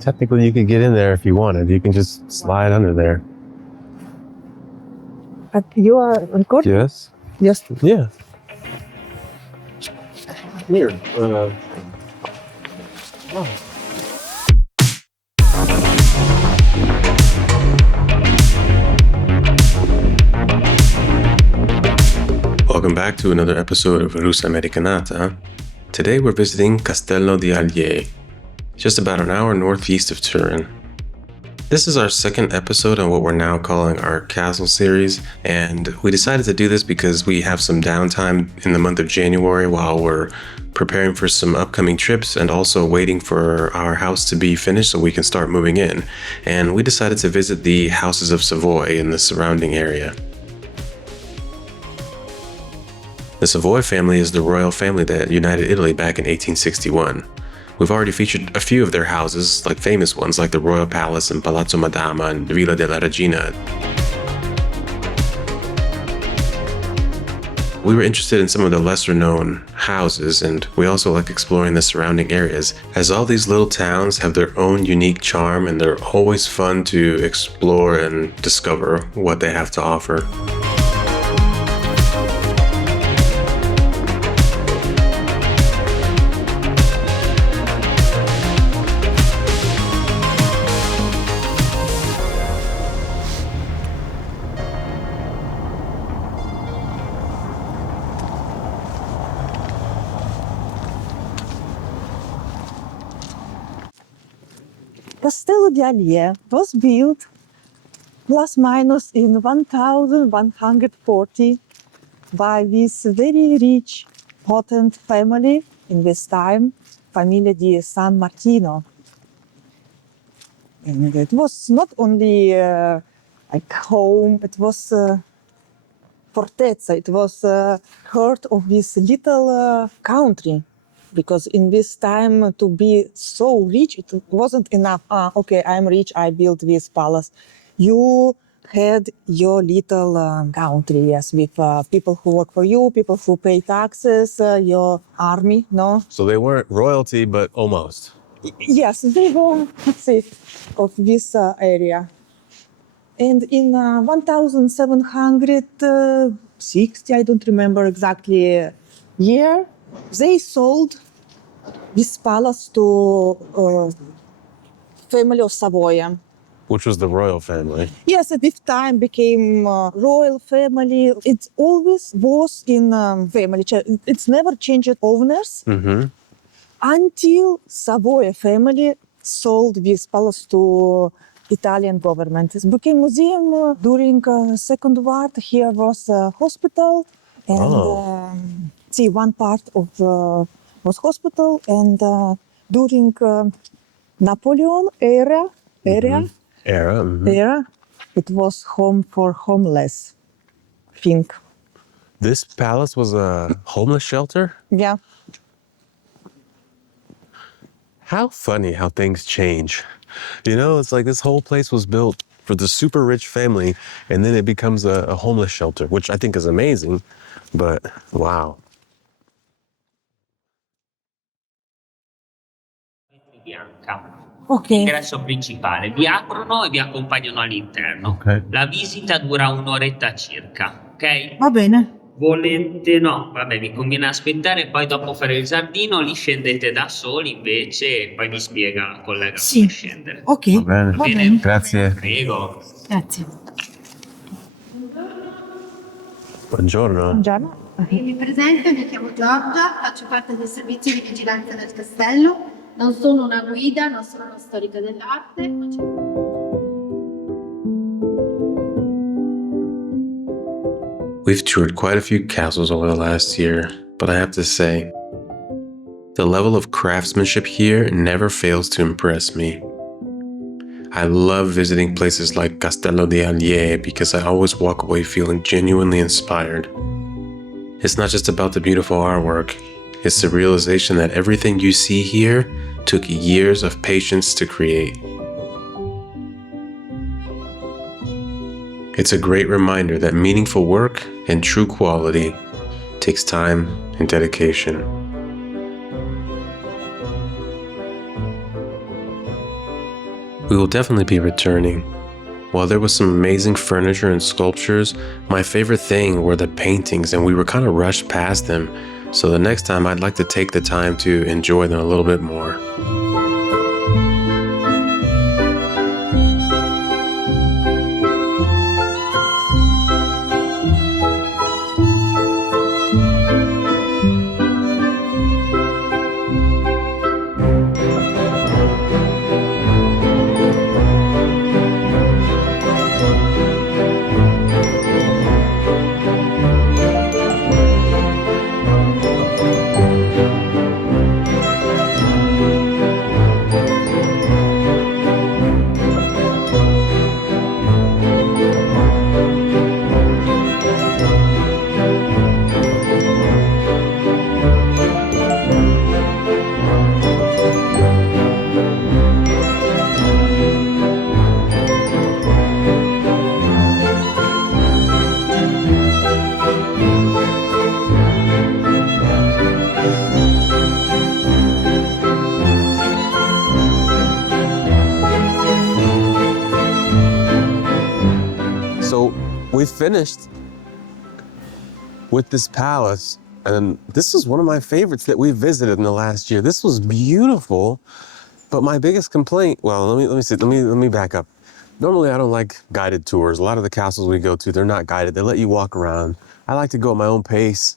Technically, you could get in there if you wanted. You can just slide under there. You are recording? Yes. Yes. Yeah. Here. Welcome back to another episode of Rus Americanata. Today we're visiting Castello di Agliè, just about an hour northeast of Turin. This is our second episode on what we're now calling our castle series, and we decided to do this because we have some downtime in the month of January while we're preparing for some upcoming trips and also waiting for our house to be finished so we can start moving in. And we decided to visit the houses of Savoy in the surrounding area. The Savoy family is the royal family that united Italy back in 1861. We've already featured a few of their houses, like famous ones like the Royal Palace and Palazzo Madama and Villa della Regina. We were interested in some of the lesser known houses, and we also like exploring the surrounding areas, as all these little towns have their own unique charm and they're always fun to explore and discover what they have to offer. Castello di Agliè was built plus minus in 1140 by this very rich, potent family in this time, Famiglia di San Martino. And it was not only like home, it was fortezza, it was heart of this little country. Because in this time to be so rich, it wasn't enough. Okay, I'm rich, I built this palace. You had your little country, yes, with people who work for you, people who pay taxes, your army, no? So they weren't royalty, but almost. Yes, they were, let's see, of this area. And in 1760, I don't remember exactly year, they sold this palace to family of Savoy. Which was the royal family. Yes, at this time became royal family. It always was in family. It's never changed owners until Savoy family sold this palace to Italian government. It became museum during Second War. Here was a hospital, and see one part of was hospital, and during Napoleon era, it was home for homeless, I think. This palace was a homeless shelter? Yeah. How funny how things change. You know, it's like this whole place was built for the super rich family, and then it becomes a homeless shelter, which I think is amazing, but wow. Bianca. Okay. Ingresso principale. Vi aprono e vi accompagnano all'interno. Ok. La visita dura un'oretta circa, ok? Va bene. Volete? No, vabbè, vi conviene aspettare, poi dopo fare il giardino, lì scendete da soli invece e poi vi spiega la collega come scendere. Ok. Va bene. Grazie. Prego. Grazie. Buongiorno. Buongiorno. Mi presento, mi chiamo Giorgia, faccio parte del servizio di vigilanza del castello. Non sono una guida, non sono una storica dell'arte. We've toured quite a few castles over the last year, but I have to say, the level of craftsmanship here never fails to impress me. I love visiting places like Castello di Agliè because I always walk away feeling genuinely inspired. It's not just about the beautiful artwork, it's the realization that everything you see here took years of patience to create. It's a great reminder that meaningful work and true quality takes time and dedication. We will definitely be returning. While there was some amazing furniture and sculptures, my favorite thing were the paintings, and we were kind of rushed past them. So the next time I'd like to take the time to enjoy them a little bit more. So we finished with this palace, and this is one of my favorites that we visited in the last year. This was beautiful, but my biggest complaint, well, let me back up. Normally I don't like guided tours. A lot of the castles we go to, they're not guided. They let you walk around. I like to go at my own pace.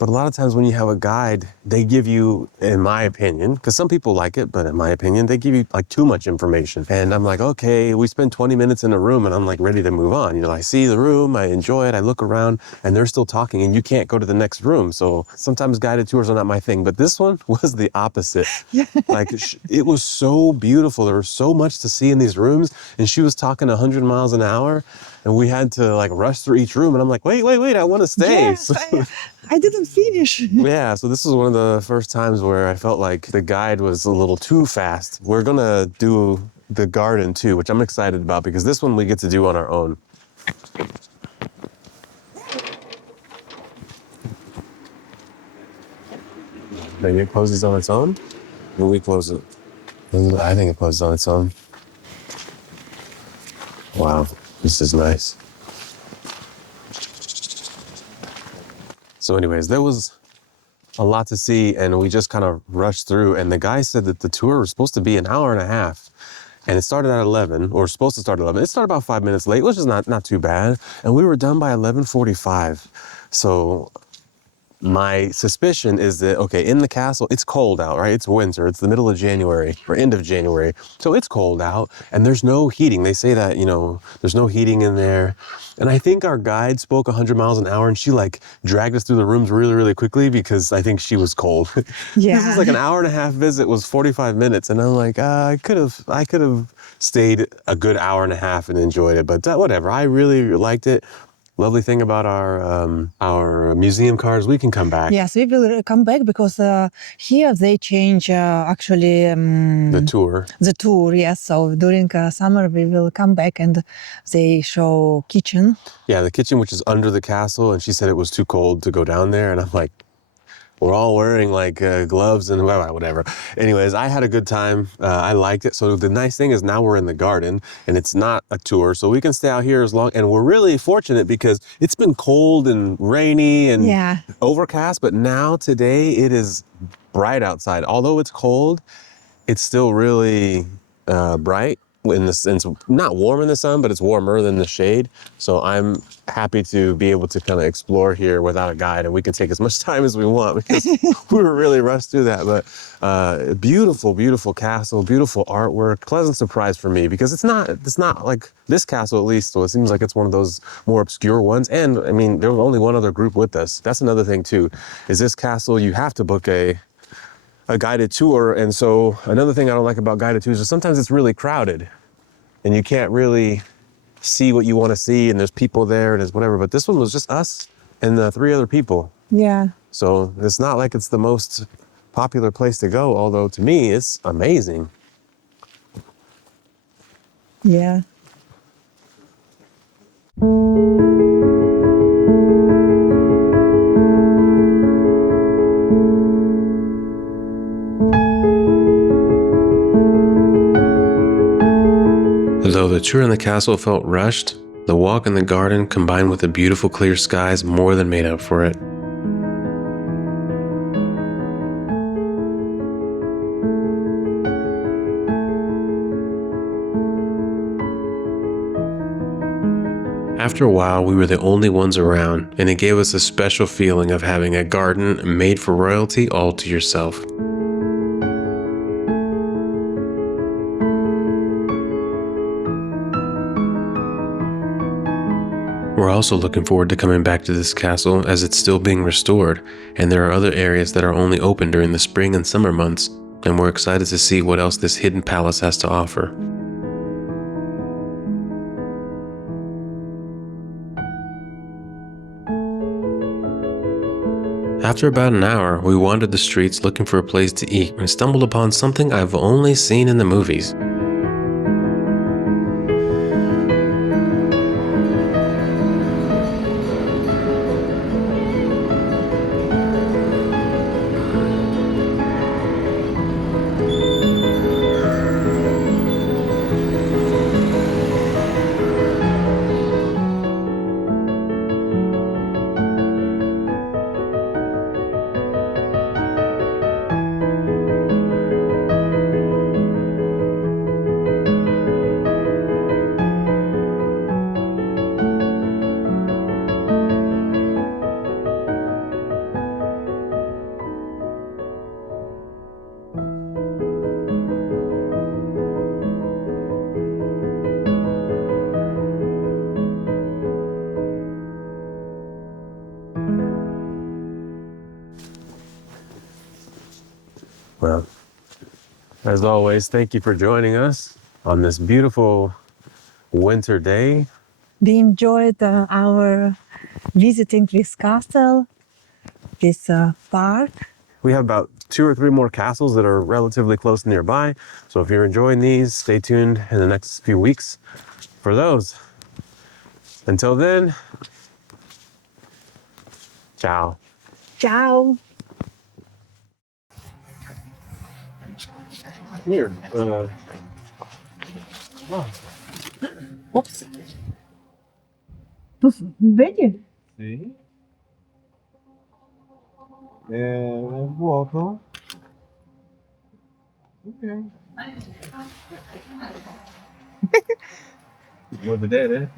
But a lot of times when you have a guide, they give you, in my opinion, because some people like it, but in my opinion, they give you like too much information. And I'm like, okay, we spend 20 minutes in a room and I'm like ready to move on. You know, I see the room, I enjoy it, I look around and they're still talking and you can't go to the next room. So sometimes guided tours are not my thing, but this one was the opposite. Yeah. Like it was so beautiful. There was so much to see in these rooms and she was talking 100 miles an hour and we had to like rush through each room and I'm like, wait, I want to stay. Yes, I didn't finish. Yeah, so this is one of the first times where I felt like the guide was a little too fast. We're gonna do the garden too, which I'm excited about because this one we get to do on our own. Maybe it closes on its own? When we close it? I think it closes on its own. Wow, this is nice. So anyways, there was a lot to see and we just kind of rushed through and the guy said that the tour was supposed to be an hour and a half and it started at 11 or supposed to start at 11. It started about 5 minutes late, which is not too bad. And we were done by 11:45. So my suspicion is that, okay, in the castle, it's cold out, right? It's winter, it's the middle of January or end of January. So it's cold out and there's no heating. They say that, you know, there's no heating in there. And I think our guide spoke 100 miles an hour and she like dragged us through the rooms really, really quickly because I think she was cold. Yeah. This is like an hour and a half visit was 45 minutes. And I'm like, I could have stayed a good hour and a half and enjoyed it, but whatever. I really liked it. Lovely thing about our museum cars, we can come back. Yes, we will come back because here they change actually The tour. The tour, yes. So during summer we will come back and they show kitchen. Yeah, the kitchen, which is under the castle, and she said it was too cold to go down there, and I'm like, we're all wearing like gloves and whatever. Anyways, I had a good time. I liked it. So the nice thing is now we're in the garden and it's not a tour. So we can stay out here as long. And we're really fortunate because it's been cold and rainy and overcast. But now today it is bright outside. Although it's cold, it's still really bright. In the sense, not warm in the sun, but it's warmer than the shade. So I'm happy to be able to kind of explore here without a guide, and we can take as much time as we want because we were really rushed through that. But beautiful, beautiful castle, beautiful artwork. Pleasant surprise for me because it's not like this castle at least. So it seems like it's one of those more obscure ones. And I mean, there was only one other group with us. That's another thing too. Is this castle you have to book a guided tour. And so another thing I don't like about guided tours is sometimes it's really crowded and you can't really see what you want to see and there's people there and there's whatever. But this one was just us and the 3 other people. Yeah. So it's not like it's the most popular place to go, although to me it's amazing. Yeah. Though the tour in the castle felt rushed, the walk in the garden combined with the beautiful clear skies more than made up for it. After a while, we were the only ones around, and it gave us a special feeling of having a garden made for royalty all to yourself. We're also looking forward to coming back to this castle as it's still being restored, and there are other areas that are only open during the spring and summer months, and we're excited to see what else this hidden palace has to offer. After about an hour, we wandered the streets looking for a place to eat and stumbled upon something I've only seen in the movies. Well, as always, thank you for joining us on this beautiful winter day. We enjoyed our visiting this castle, this park. We have about 2 or 3 more castles that are relatively close nearby. So if you're enjoying these, stay tuned in the next few weeks for those. Until then, ciao. Ciao. Here. Ops. Vedi? Sì. È vuoto. Ok. Vuoi vedere?